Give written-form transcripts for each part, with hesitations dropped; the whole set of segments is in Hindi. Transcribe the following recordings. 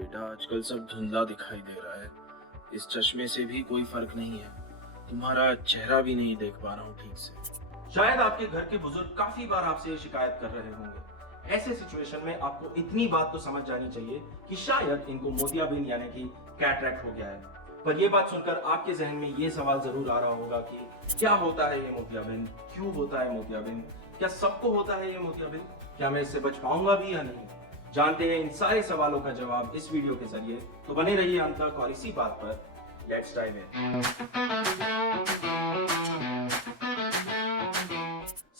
बेटा, आजकल सब धुंधला दिखाई दे रहा है। इस चश्मे से भी कोई फर्क नहीं है। तुम्हारा चेहरा भी नहीं देख पा रहा हूँ ठीक से। शायद आपके घर के बुजुर्ग काफी बार आपसे शिकायत कर रहे होंगे। ऐसे सिचुएशन में आपको इतनी बात तो समझ जानी चाहिए कि शायद इनको मोतियाबिंद यानी कि कैटरैक्ट हो गया है। पर यह बात सुनकर आपके जहन में यह सवाल जरूर आ रहा होगा कि क्या होता है ये मोतियाबिंद, क्यों होता है मोतियाबिंद, क्या सबको होता है ये मोतियाबिंद, क्या मैं इससे बच पाऊंगा भी या नहीं। जानते हैं इन सारे सवालों का जवाब इस वीडियो के जरिए, तो बने रहिए अंत तक। और इसी बात पर लेट्स डाइव इन।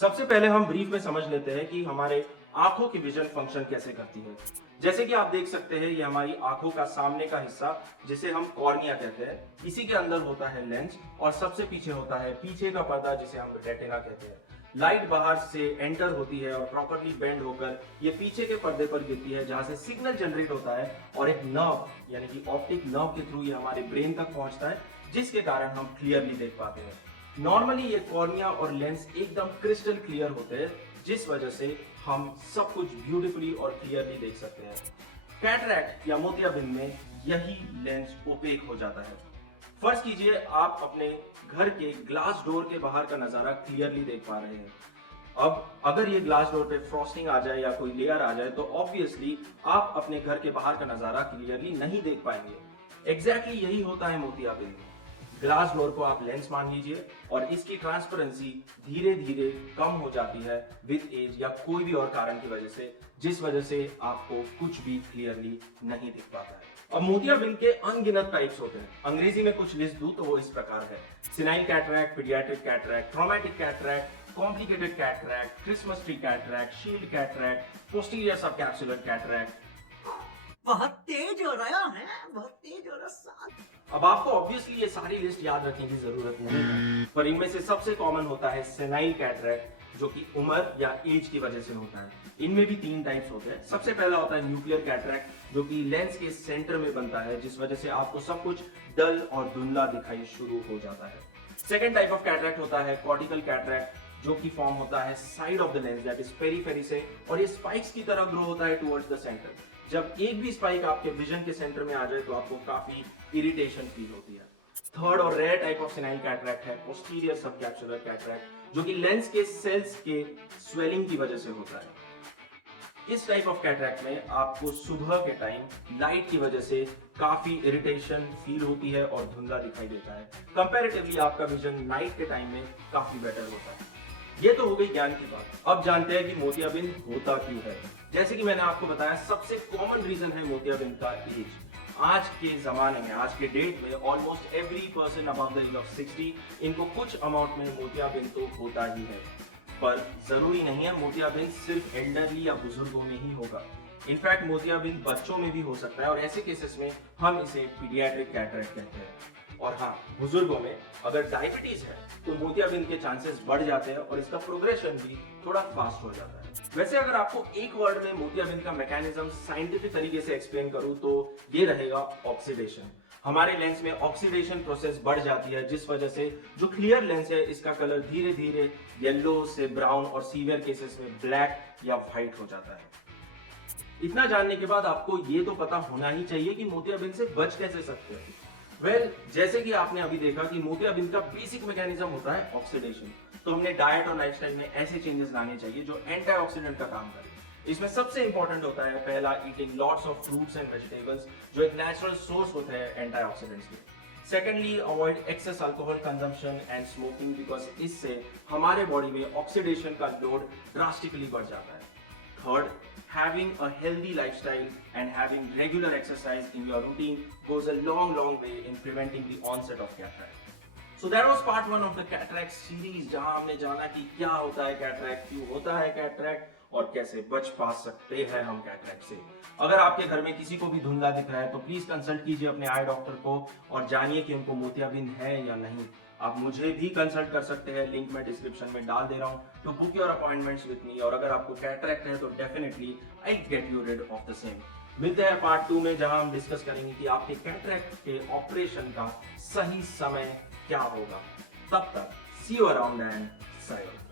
सबसे पहले हम ब्रीफ में समझ लेते हैं कि हमारे आंखों की विजन फंक्शन कैसे करती है। जैसे कि आप देख सकते हैं, ये हमारी आंखों का सामने का हिस्सा जिसे हम कॉर्निया कहते हैं। इसी के अंदर होता है लेंस और सबसे पीछे होता है पीछे का पर्दा जिसे हम रेटिना कहते हैं। लाइट बाहर से एंटर होती है और प्रॉपर्ली बेंड होकर ये पीछे के पर्दे पर गिरती है, जहां से सिग्नल जनरेट होता है और एक नर्व यानी कि ऑप्टिक नर्व के थ्रू ये हमारे ब्रेन तक पहुंचता है, जिसके कारण हम क्लियरली देख पाते हैं। नॉर्मली ये कॉर्निया और लेंस एकदम क्रिस्टल क्लियर होते हैं, जिस वजह से हम सब कुछ ब्यूटीफुली और क्लियरली देख सकते हैं। कैटरैक्ट या मोतियाबिंद में यही लेंस ओपेक हो जाता है। फर्ज कीजिए आप अपने घर के ग्लास डोर के बाहर का नजारा क्लियरली देख पा रहे हैं। अब अगर ये ग्लास डोर पे फ्रॉस्टिंग आ जाए या कोई लेयर आ जाए तो ऑब्वियसली आप अपने घर के बाहर का नजारा क्लियरली नहीं देख पाएंगे। एग्जैक्टली यही होता है मोतियाबिंद में। ग्लास डोर को आप लेंस मान लीजिए और इसकी ट्रांसपेरेंसी धीरे धीरे कम हो जाती है विद एज या कोई भी और कारण की वजह से, जिस वजह से आपको कुछ भी क्लियरली नहीं दिख पाता है। अब मोतियाबिंद के अनगिनत टाइप्स होते हैं। अंग्रेजी में कुछ लिस्ट दूं तो वो इस प्रकार है: senile cataract, paediatric cataract, traumatic cataract, complicated cataract, Christmas tree cataract, shield cataract, posterior subcapsular cataract. बहुत तेज हो रहा है, बहुत तेज हो रहा साथ। अब आपको ऑब्वियसली ये सारी लिस्ट याद रखने की जरूरत नहीं है, पर इनमें से सबसे कॉमन होता है सेनाइल कैटरैक्ट, जो कि उम्र या एज की वजह से होता है। इनमें भी 3 टाइप्स होते हैं। सबसे पहला होता है न्यूक्लियर कैटरैक्ट, जो कि लेंस के सेंटर में बनता है, जिस वजह से आपको सब कुछ डल और धुंधला दिखाई शुरू हो जाता है। सेकेंड टाइप ऑफ कैटरैक्ट होता है कॉर्टिकल कैटरैक्ट, जो कि फॉर्म होता है side of the lens that is periphery से, और ये स्पाइक्स की तरह ग्रो होता है टुवर्ड्स द सेंटर। जब एक भी स्पाइक आपके विजन के सेंटर में आ जाए तो आपको काफी इरिटेशन फील होती है। थर्ड और rare type of senile cataract है पोस्टीरियर सबकैप्सुलर कैटरैक्ट, जो कि लेंस के सेल्स के स्वेलिंग की वजह से होता है। इस टाइप ऑफ कैटरैक्ट में आपको सुबह के टाइम लाइट की वजह से काफी इरिटेशन फील होती है और धुंधला दिखाई देता है। कंपैरेटिवली आपका विजन नाइट के टाइम में काफी बेटर होता है। ये तो हो गई ज्ञान की बात। अब जानते हैं कि मोतियाबिंद होता क्यों है। जैसे कि मैंने आपको बताया, सबसे कॉमन रीजन है मोतियाबिंद का एज। आज के जमाने में, आज के डेट में almost every person above the age of 60 इनको कुछ अमाउंट में मोतियाबिंद तो होता ही है। पर जरूरी नहीं है मोतियाबिंद सिर्फ एल्डरली या बुजुर्गों में ही होगा। इनफैक्ट मोतियाबिंद बच्चों में भी हो सकता है और ऐसे केसेस में हम इसे पीडियाट्रिक कैटरैक्ट कहते हैं। और हाँ, बुजुर्गों में अगर डायबिटीज है तो मोतियाबिंद के चांसेस बढ़ जाते हैं और इसका प्रोग्रेशन भी थोड़ा फास्ट हो जाता है। वैसे अगर आपको एक वर्ड में मोतियाबिंद का मैकेनिज्म साइंटिफिक तरीके से एक्सप्लेन करूं तो ये रहेगा ऑक्सीडेशन। हमारे लेंस में ऑक्सीडेशन प्रोसेस बढ़ जाती है, जिस वजह से जो क्लियर लेंस है इसका कलर धीरे धीरे येलो से ब्राउन और सीवियर केसेस में ब्लैक या व्हाइट हो जाता है। इतना जानने के बाद आपको ये तो पता होना ही चाहिए कि मोतियाबिंद से बच कैसे सकते हैं। जैसे कि आपने अभी देखा कि मोतियाबिंद का बेसिक मैकेनिज्म होता है ऑक्सीडेशन, तो हमने डाइट और लाइफस्टाइल में ऐसे चेंजेस लाने चाहिए जो एंटीऑक्सीडेंट का काम करे। इसमें सबसे इंपॉर्टेंट होता है पहला, eating lots of fruits and vegetables, जो एक नेचुरल सोर्स होते हैं एंटीऑक्सीडेंट्स के। Secondly, avoid excess alcohol consumption and smoking, because इससे हमारे बॉडी में ऑक्सीडेशन का लोड ड्रास्टिकली बढ़ जाता है। Third, having a healthy lifestyle and having regular exercise in your routine goes a long way in preventing the onset of cataract. So that was part 1 of the cataract series, जहां हमने जाना कि क्या होता है कैटरैक्ट, क्यों होता है कैटरैक्ट और कैसे बच पा सकते हैं हम कैटरैक्ट से। अगर आपके घर में किसी को भी धुंधला दिख रहा है तो प्लीज कंसल्ट कीजिए अपने आई डॉक्टर को और जानिए कि उनको मोतियाबिंद है या नहीं। आप मुझे भी कंसल्ट कर सकते हैं, लिंक मैं डिस्क्रिप्शन में डाल दे रहा हूँ, to book your appointments with me. और अगर आपको कैटरैक्ट है तो definitely I get you rid of the same. मिलते हैं पार्ट 2 में, जहां हम डिस्कस करेंगे कि आपके कैटरैक्ट के ऑपरेशन का सही समय क्या होगा। तब तक सी यू अराउंड एंड सायोनारा।